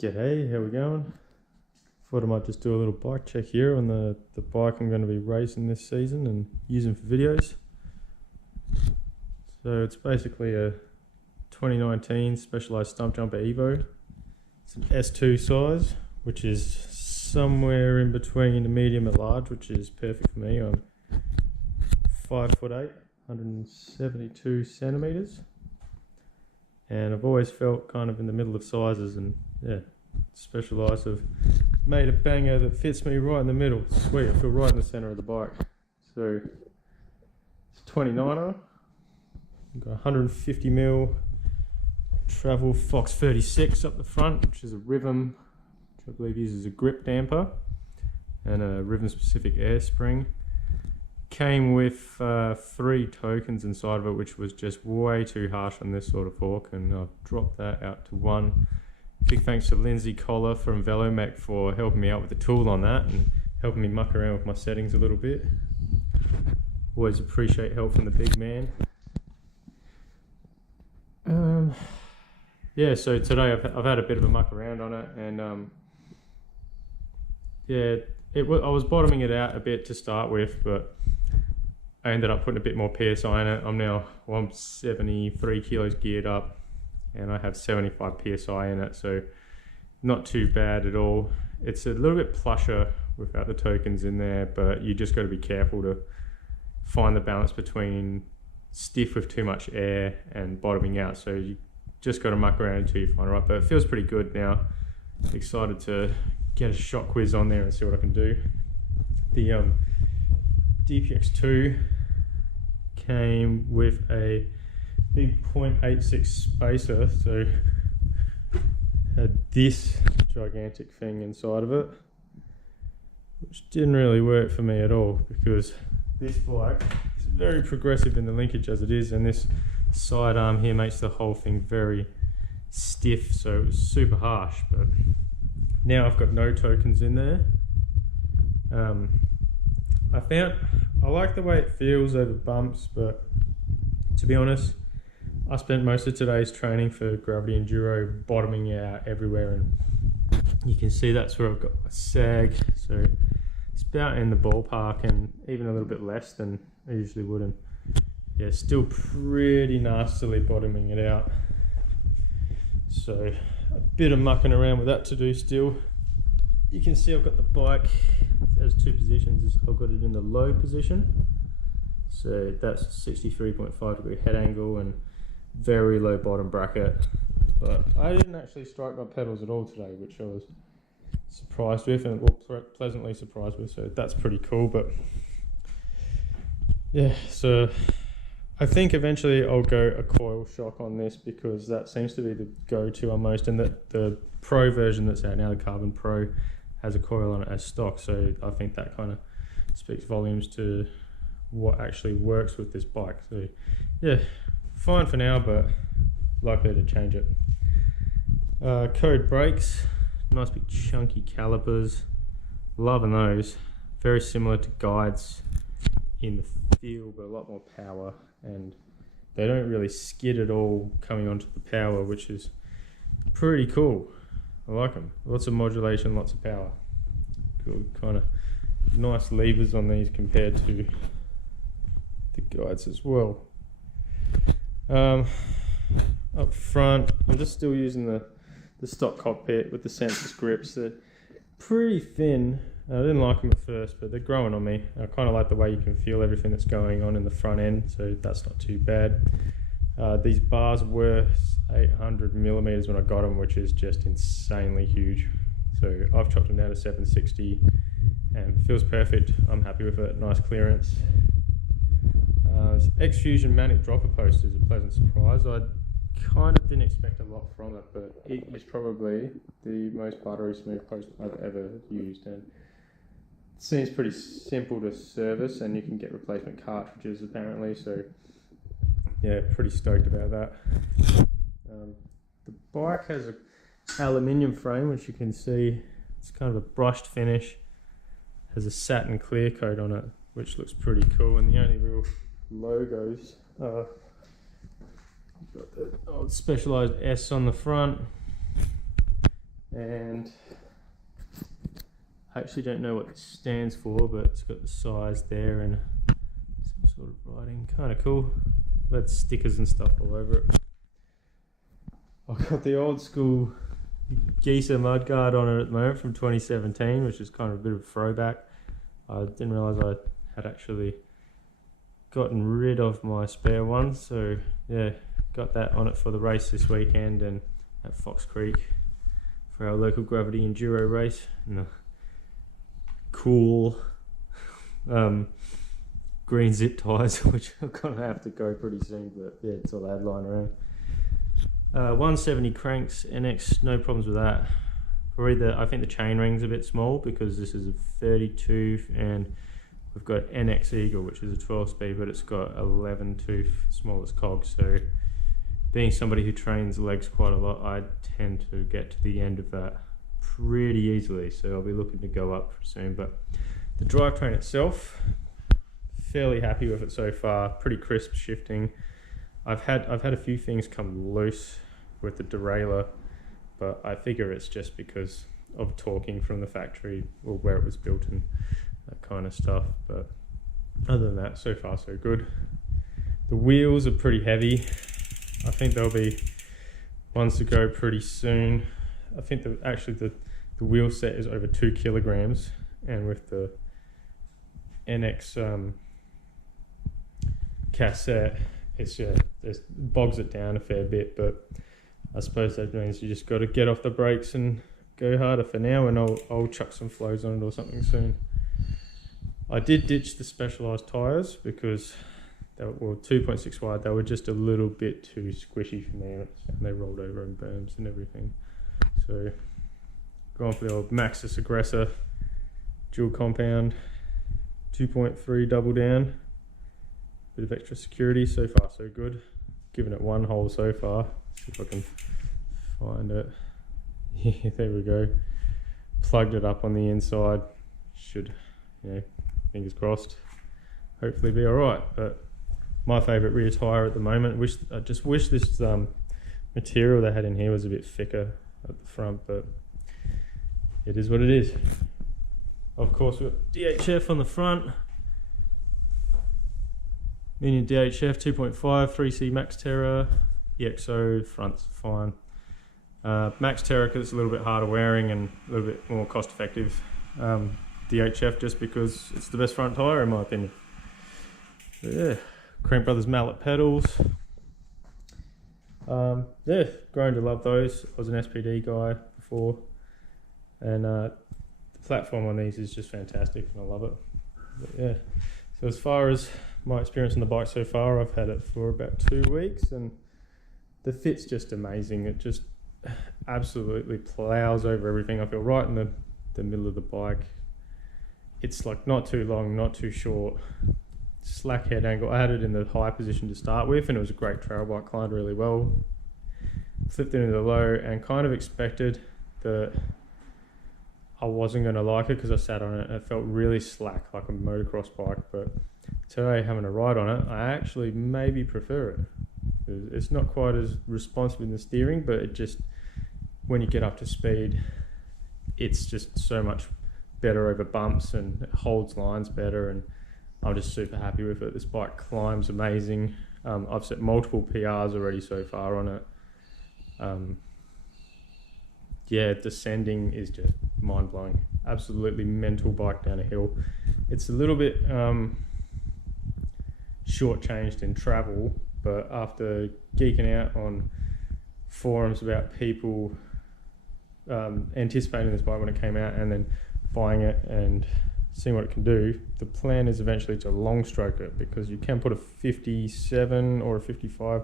G'day, how we going? Thought I might just do a little bike check here on the bike I'm going to be racing this season and using for videos. So it's basically a 2019 Specialized Stumpjumper Evo. It's an S2 size, which is somewhere in between the medium and large, which is perfect for me. I'm 5'8", 172 centimeters. And I've always felt kind of in the middle of sizes, and yeah, Specialized have made a banger that fits me right in the middle. Sweet, I feel right in the center of the bike. So it's a 29er, I've got 150mm travel Fox 36 up the front, which is a Rhythm, which I believe uses a grip damper and a Rhythm specific air spring. Came with 3 tokens inside of it, which was just way too harsh on this sort of fork, and I've dropped that out to 1. Big thanks to Lindsey from Velo Mech for helping me out with the tool on that and helping me muck around with my settings a little bit. Always appreciate help from the big man. Yeah, so today I've had a bit of a muck around on it, and yeah, I was bottoming it out a bit to start with, but I ended up putting a bit more PSI in it. I'm 73 kilos geared up, and I have 75 PSI in it, so not too bad at all. It's a little bit plusher without the tokens in there, but you just got to be careful to find the balance between stiff with too much air and bottoming out. So you just got to muck around until you find it right, but it feels pretty good now. Excited to get a shot quiz on there and see what I can do. The DPX2 came with a big 0.86 spacer, so had this gigantic thing inside of it, which didn't really work for me at all, because this bike is very progressive in the linkage as it is, and this side arm here makes the whole thing very stiff, so it was super harsh. But now I've got no tokens in there. I like the way it feels over bumps, but to be honest, I spent most of today's training for gravity enduro bottoming out everywhere, and you can see that's where I've got my sag, so it's about in the ballpark and even a little bit less than I usually would, and yeah, still pretty nastily bottoming it out. So a bit of mucking around with that to do still. You can see I've got the bike, it has 2 positions. I've got it in the low position, so that's 63.5 degree head angle and very low bottom bracket. But I didn't actually strike my pedals at all today, which I was surprised with, and pleasantly surprised with, so that's pretty cool. But yeah, so I think eventually I'll go a coil shock on this, because that seems to be the go-to on most, and the Pro version that's out now, the Carbon Pro, has a coil on it as stock, so I think that kind of speaks volumes to what actually works with this bike. So yeah, fine for now, but likely to change it. Code brakes, nice big chunky calipers, loving those. Very similar to guides in the feel, but a lot more power, and they don't really skid at all coming onto the power, which is pretty cool. I like them. Lots of modulation, lots of power. Good, kind of nice levers on these compared to the guides as well. Up front, I'm just still using the stock cockpit with the Sensus grips. They're pretty thin. I didn't like them at first, but they're growing on me. I kind of like the way you can feel everything that's going on in the front end, so that's not too bad. These bars were 800mm when I got them, which is just insanely huge. So I've chopped them down to 760 and feels perfect. I'm happy with it, nice clearance. X-Fusion Manic Dropper Post is a pleasant surprise. I kind of didn't expect a lot from it, but it is probably the most buttery smooth post I've ever used, and it seems pretty simple to service, and you can get replacement cartridges apparently, so yeah, pretty stoked about that. The bike has an aluminium frame, which you can see, it's kind of a brushed finish, has a satin clear coat on it, which looks pretty cool, and the only real logos are, you've got the old Specialized S on the front, and I actually don't know what this stands for, but it's got the size there and some sort of writing, kind of cool. Got stickers and stuff all over it. I've got the old school Geezer mudguard on it at the moment from 2017, which is kind of a bit of a throwback. I didn't realise I had actually gotten rid of my spare one, so yeah, got that on it for the race this weekend and at Fox Creek for our local gravity enduro race. And the cool green zip ties, which I'm gonna have to go pretty soon, but yeah, it's all I had lying around. 170 cranks, NX, no problems with that. Probably I think the chain ring's a bit small because this is a 32 and we've got NX Eagle, which is a 12-speed, but it's got 11 tooth smallest cogs. So being somebody who trains legs quite a lot, I tend to get to the end of that pretty easily. So I'll be looking to go up soon. But the drivetrain itself, fairly happy with it so far. Pretty crisp shifting. I've had a few things come loose with the derailleur, but I figure it's just because of torquing from the factory or where it was built and that kind of stuff. But other than that, so far so good. The wheels are pretty heavy. I think there'll be ones to go pretty soon. I think the wheel set is over 2 kilograms, and with the NX cassette, it's bogs it down a fair bit, but I suppose that means you just got to get off the brakes and go harder for now, and I'll chuck some flows on it or something soon. I did ditch the Specialized tyres because they were 2.6 wide. They were just a little bit too squishy for me, and they rolled over in berms and everything. So gone for the old Maxxis Aggressor dual compound, 2.3 double down. Bit of extra security, so far so good. Given it one hole so far. See if I can find it. Yeah, there we go. Plugged it up on the inside. Should, fingers crossed, hopefully be alright. But my favourite rear tyre at the moment. I just wish this material they had in here was a bit thicker at the front, but it is what it is. Of course, we've got DHF on the front. Medium DHF 2.5, 3C Max Terra, EXO, front's fine. Max Terra because it's a little bit harder wearing and a little bit more cost effective. DHF just because it's the best front tyre in my opinion. But yeah, Crank Brothers mallet pedals. Yeah, grown to love those. I was an SPD guy before, and the platform on these is just fantastic and I love it. But yeah, so as far as my experience on the bike so far, I've had it for about 2 weeks and the fit's just amazing. It just absolutely plows over everything. I feel right in the middle of the bike. It's like not too long, not too short, slack head angle. I had it in the high position to start with and it was a great trail bike, climbed really well. Flipped it into the low and kind of expected that I wasn't going to like it because I sat on it and it felt really slack, like a motocross bike. But today, having a ride on it, I actually maybe prefer it. It's not quite as responsive in the steering, but it just, when you get up to speed, it's just so much better over bumps and it holds lines better, and I'm just super happy with it. This bike climbs amazing. I've set multiple PRs already so far on it. Yeah, descending is just mind-blowing. Absolutely mental bike down a hill. It's a little bit shortchanged in travel, but after geeking out on forums about people anticipating this bike when it came out and then buying it and seeing what it can do. The plan is eventually to long stroke it, because you can put a 57 or a 55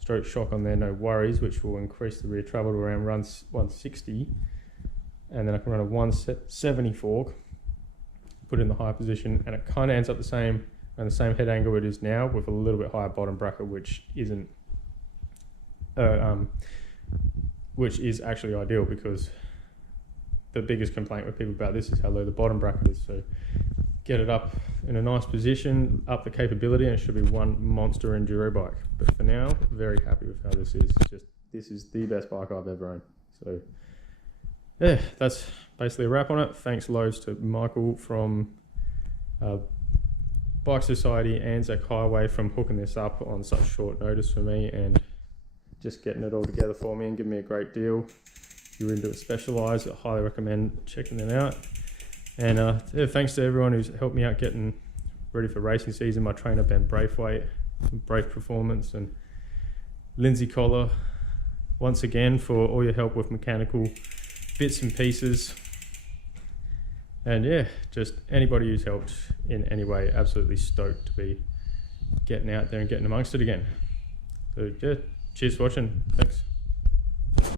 stroke shock on there, no worries, which will increase the rear travel to around 160, and then I can run a 170 fork, put it in the high position, and it kind of ends up the same head angle it is now, with a little bit higher bottom bracket, which isn't which is actually ideal, because the biggest complaint with people about this is how low the bottom bracket is. So get it up in a nice position, up the capability, and it should be one monster enduro bike. But for now, very happy with how this is. This is the best bike I've ever owned. So yeah, that's basically a wrap on it. Thanks loads to Michael from Bike Society Anzac Highway from hooking this up on such short notice for me, and just getting it all together for me and giving me a great deal. If you're into a Specialized, I highly recommend checking them out. And yeah, thanks to everyone who's helped me out getting ready for racing season. My trainer Ben Braithwaite, Brave Performance, and Lindsey Collar, once again, for all your help with mechanical bits and pieces. And yeah, just anybody who's helped in any way, absolutely stoked to be getting out there and getting amongst it again. So yeah, cheers for watching. Thanks.